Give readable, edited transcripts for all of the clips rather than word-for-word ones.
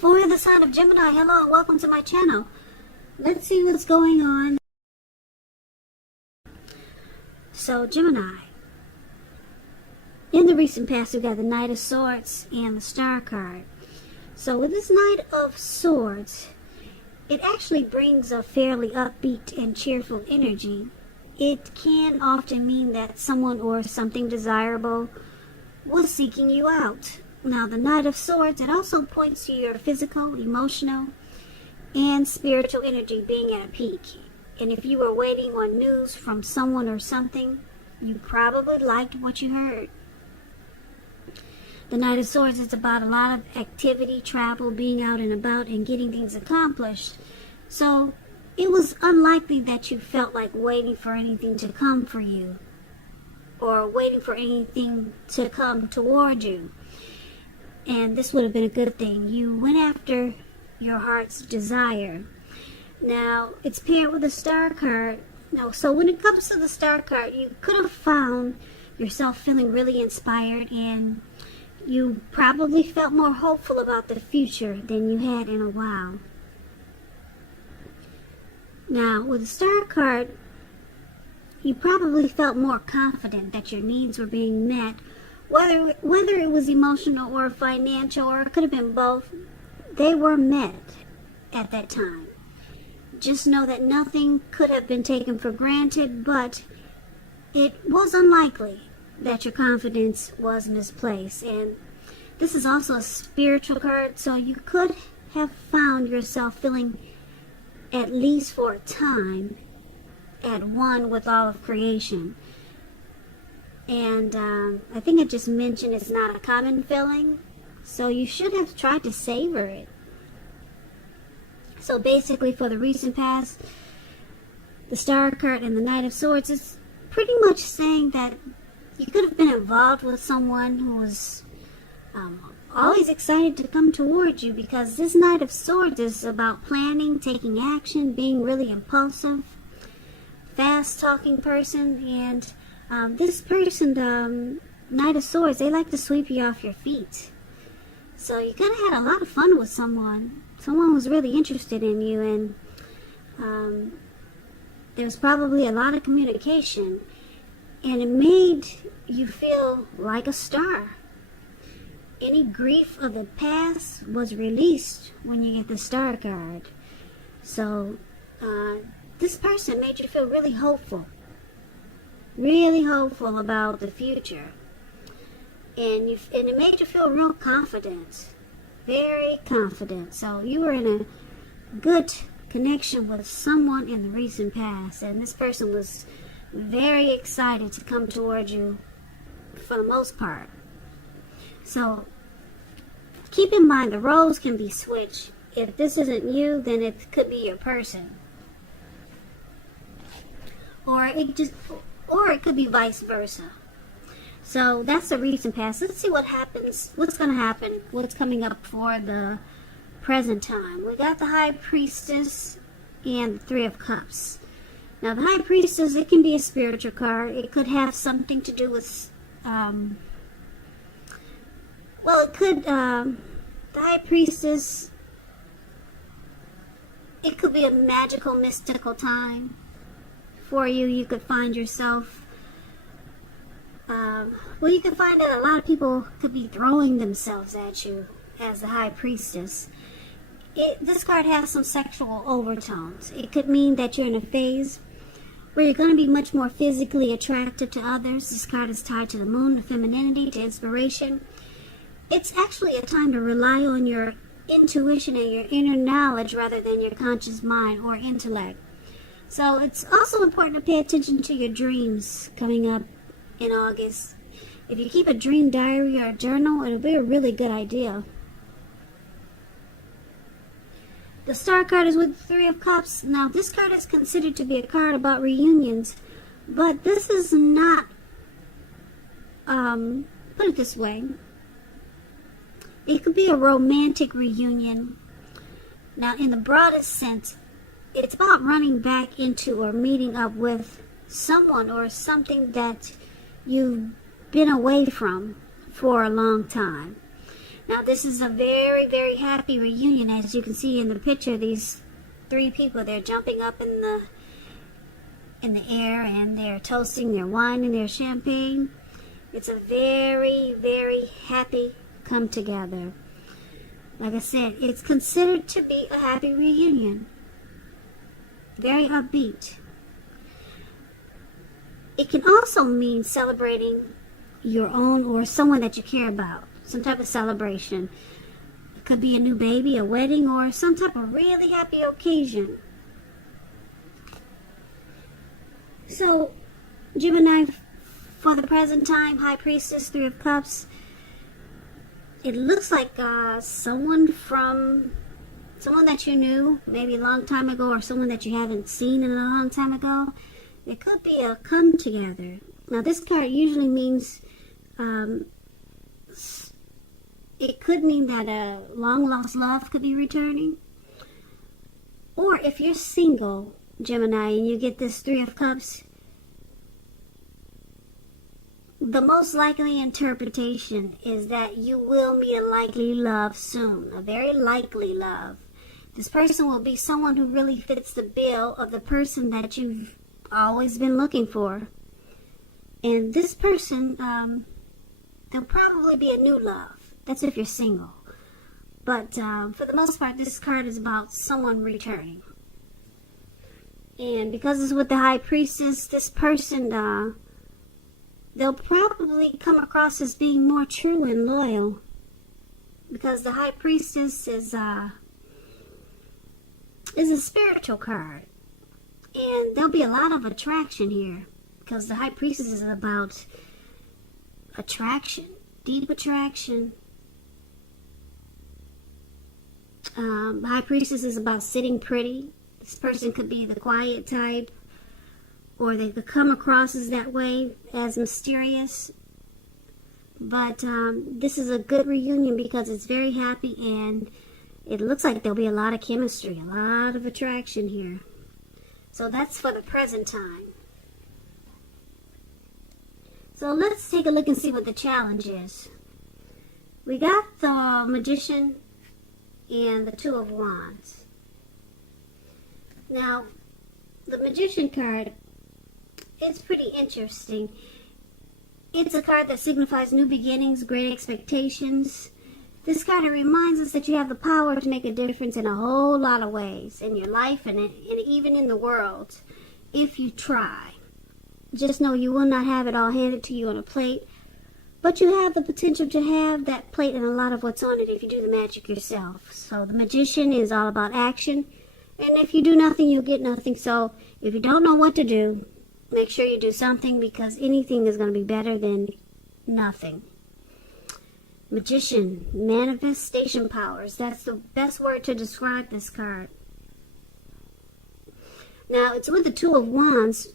For the sign of Gemini, hello and welcome to my channel. Let's see what's going on. So Gemini, in the recent past we got the Knight of Swords and the Star card. So with this Knight of Swords, it actually brings a fairly upbeat and cheerful energy. It can often mean that someone or something desirable was seeking you out. Now the Knight of Swords, it also points to your physical, emotional, and spiritual energy being at a peak. And if you were waiting on news from someone or something, you probably liked what you heard. The Knight of Swords is about a lot of activity, travel, being out and about, and getting things accomplished. So it was unlikely that you felt like waiting for anything to come for you, or waiting for anything to come toward you. And this would have been a good thing. You went after your heart's desire. Now, it's paired with the Star card. Now, so when it comes to the Star card, you could have found yourself feeling really inspired, and you probably felt more hopeful about the future than you had in a while. Now, with the Star card, you probably felt more confident that your needs were being met, whether it was emotional or financial, or it could have been both. They were met at that time. Just know that nothing could have been taken for granted, but it was unlikely that your confidence was misplaced. And this is also a spiritual card, so you could have found yourself feeling, at least for a time, at one with all of creation. And I think I just mentioned it's not a common feeling, so you should have tried to savor it. So basically, for the recent past, the Star card and the Knight of Swords is pretty much saying that you could have been involved with someone who was always excited to come towards you, because this Knight of Swords is about planning, taking action, being really impulsive, fast-talking person. And this person, Knight of Swords, they like to sweep you off your feet. So you could have had a lot of fun with someone. Someone was really interested in you, and there was probably a lot of communication, and it made you feel like a star. Any grief of the past was released when you get the Star card. So this person made you feel really hopeful about the future, and it made you feel real confident, very confident. So you were in a good connection with someone in the recent past, and this person was very excited to come towards you for the most part. So keep in mind, the roles can be switched. If this isn't you, then it could be your person, or it could be vice versa. So that's the recent past. Let's see what happens, what's going to happen, what's coming up for the present time. We got the High Priestess and the Three of Cups. Now the High Priestess, it can be a spiritual card. It could have something to do with, the High Priestess, it could be a magical, mystical time for you. You could find yourself, you could find that a lot of people could be throwing themselves at you as the High Priestess. This card has some sexual overtones. It could mean that you're in a phase where you're going to be much more physically attractive to others. This card is tied to the moon, to femininity, to inspiration. It's actually a time to rely on your intuition and your inner knowledge rather than your conscious mind or intellect. So it's also important to pay attention to your dreams coming up in August. If you keep a dream diary or a journal, it'll be a really good idea. The Star card is with the Three of Cups. Now this card is considered to be a card about reunions, but this is not, put it this way, it could be a romantic reunion. Now in the broadest sense, it's about running back into or meeting up with someone or something that you've been away from for a long time. Now this is a very, very happy reunion. As you can see in the picture, these three people, they're jumping up in the air and they're toasting their wine and their champagne. It's a very, very happy come together. Like I said, it's considered to be a happy reunion. Very upbeat. It can also mean celebrating your own or someone that you care about. Some type of celebration. It could be a new baby, a wedding, or some type of really happy occasion. So, Gemini, for the present time, High Priestess, Three of Cups, it looks like someone that you knew maybe a long time ago, or someone that you haven't seen in a long time ago. It could be a come together. Now this card usually means, it could mean that a long lost love could be returning. Or if you're single, Gemini, and you get this Three of Cups, the most likely interpretation is that you will meet a likely love soon, a very likely love. This person will be someone who really fits the bill of the person that you've always been looking for. And this person, there'll probably be a new love. That's if you're single. But for the most part, this card is about someone returning. And because it's with the High Priestess, this person, they'll probably come across as being more true and loyal. Because the High Priestess is a spiritual card. And there'll be a lot of attraction here. Because the High Priestess is about attraction. Deep attraction. The High Priestess is about sitting pretty. This person could be the quiet type, or they could come across as that way, as mysterious. But this is a good reunion because it's very happy, and it looks like there'll be a lot of chemistry, a lot of attraction here. So that's for the present time. So let's take a look and see what the challenge is. We got the Magician and the Two of Wands. Now, the Magician card, it's pretty interesting. It's a card that signifies new beginnings, great expectations. This card reminds us that you have the power to make a difference in a whole lot of ways in your life and even in the world if you try. Just know you will not have it all handed to you on a plate, but you have the potential to have that plate and a lot of what's on it if you do the magic yourself. So the Magician is all about action, and if you do nothing, you'll get nothing. So if you don't know what to do, make sure you do something, because anything is going to be better than nothing. Magician, manifestation powers. That's the best word to describe this card. Now, it's with the Two of Wands.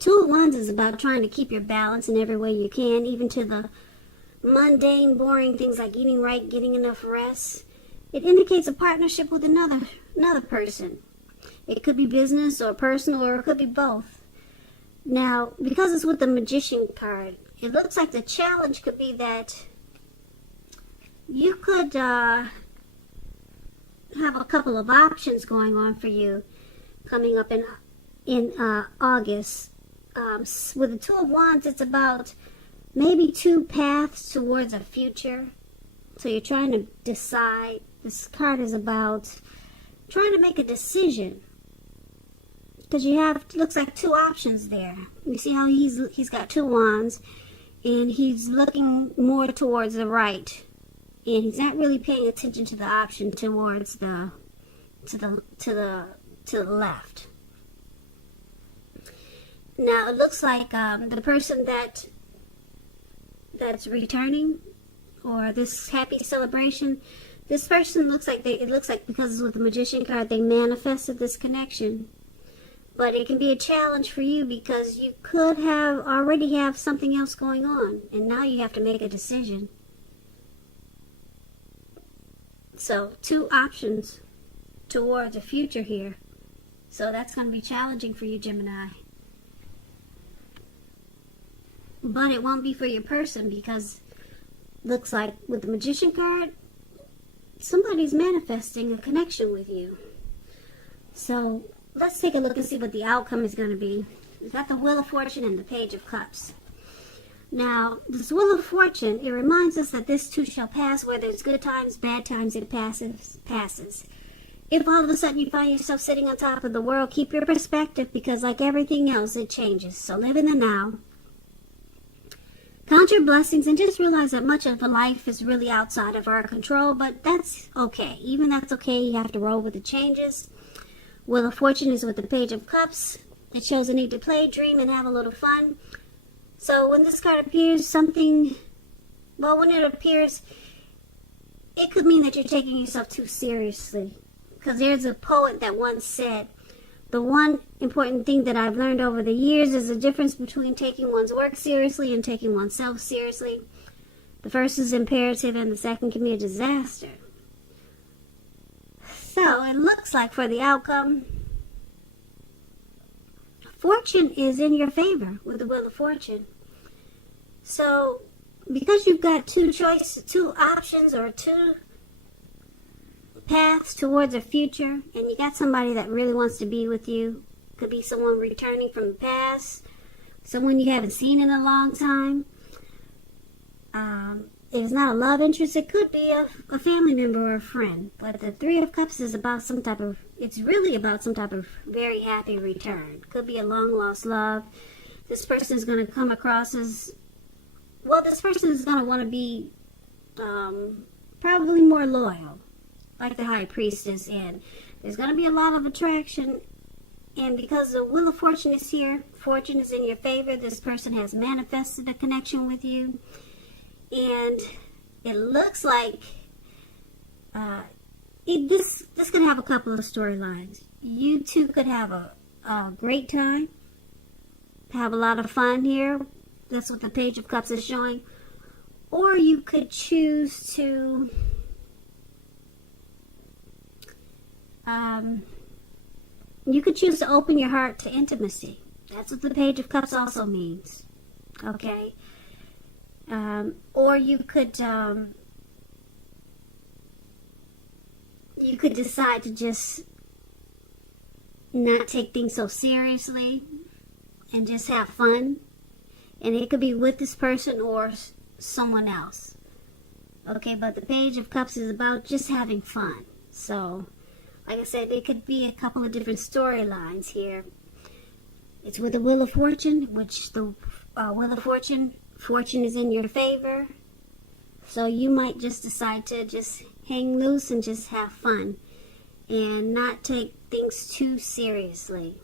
Two of Wands is about trying to keep your balance in every way you can, even to the mundane, boring things like eating right, getting enough rest. It indicates a partnership with another person. It could be business or personal, or it could be both. Now, because it's with the Magician card, it looks like the challenge could be that you could have a couple of options going on for you coming up in August. With the Two of Wands, it's about maybe two paths towards a future. So you're trying to decide. This card is about trying to make a decision, because you have, looks like, two options there. You see how he's got two wands, and he's looking more towards the right, and he's not really paying attention to the option towards to the left. Now it looks like the person that's returning, or this happy celebration, this person looks like it looks like, because it's with the Magician card, they manifested this connection. But it can be a challenge for you, because you could already have something else going on, and now you have to make a decision. So, two options towards a future here. So that's going to be challenging for you, Gemini. But it won't be for your person, because looks like with the Magician card, somebody's manifesting a connection with you. So let's take a look and see what the outcome is going to be. We've got the Wheel of Fortune and the Page of Cups. Now, this Wheel of Fortune, it reminds us that this too shall pass. Whether it's good times, bad times, it passes. If all of a sudden you find yourself sitting on top of the world, keep your perspective, because like everything else, it changes. So live in the now. Count your blessings and just realize that much of life is really outside of our control, but that's okay. Even that's okay. You have to roll with the changes. Wheel of Fortune is with the Page of Cups. It shows a need to play, dream, and have a little fun. So when this card appears, when it appears, it could mean that you're taking yourself too seriously. Because there's a poet that once said, the one important thing that I've learned over the years is the difference between taking one's work seriously and taking oneself seriously. The first is imperative and the second can be a disaster. So it looks like for the outcome, fortune is in your favor with the Wheel of Fortune. So because you've got two options or two paths towards a future, and you got somebody that really wants to be with you, could be someone returning from the past, someone you haven't seen in a long time. If it's not a love interest, it could be a family member or a friend. But the Three of Cups is about it's really about some type of very happy return. Could be a long lost love. This person is going to come across as, this person is going to want to be probably more loyal, like the High Priestess, and there's going to be a lot of attraction. And because the Wheel of Fortune is here, fortune is in your favor. This person has manifested a connection with you. And it looks like this could have a couple of storylines. You two could have a great time, have a lot of fun here. That's what the Page of Cups is showing. Or you could choose to open your heart to intimacy. That's what the Page of Cups also means. Okay? Or you could decide to just not take things so seriously and just have fun. And it could be with this person or someone else. Okay, but the Page of Cups is about just having fun. So, like I said, there could be a couple of different storylines here. It's with the Wheel of Fortune, which the Wheel of Fortune is in your favor. So you might just decide to just hang loose and just have fun and not take things too seriously.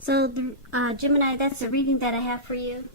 So, Gemini, that's the reading that I have for you.